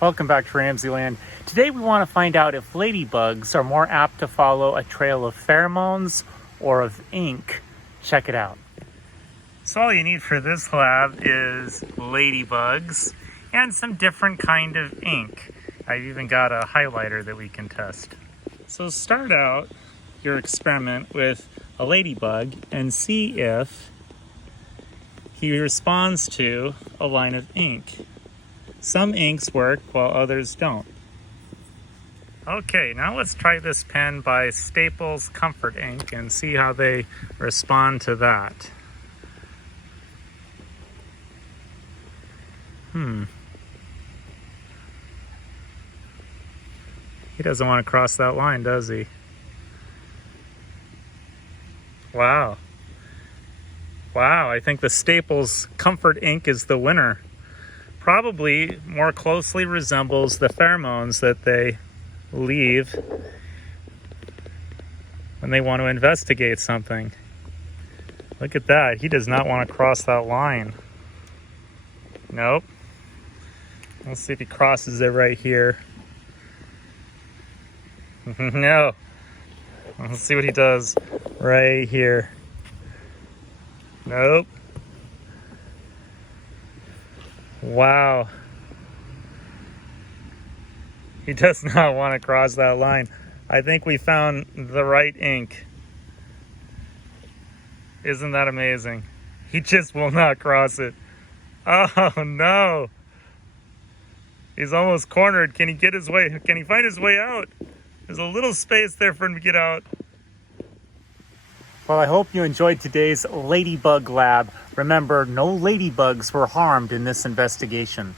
Welcome back to RamZland. Today we want to find out if ladybugs are more apt to follow a trail of pheromones or of ink. Check it out. So all you need for this lab is ladybugs and some different kind of ink. I've even got a highlighter that we can test. So start out your experiment with a ladybug and see if he responds to a line of ink. Some inks work while others don't. Okay, now let's try this pen by Staples Comfort Ink and see how they respond to that. He doesn't want to cross that line, does he? Wow. Wow, I think the Staples Comfort Ink is the winner. Probably more closely resembles the pheromones that they leave when they want to investigate something. Look at that. He does not want to cross that line. Nope. Let's see if he crosses it right here. No. Let's see what he does right here. Nope. Wow. He does not want to cross that line. I think we found the right ink. Isn't that amazing? He just will not cross it. Oh no. He's almost cornered. Can he get his way? Can he find his way out? There's a little space there for him to get out. Well, I hope you enjoyed today's Ladybug Lab. Remember, no ladybugs were harmed in this investigation.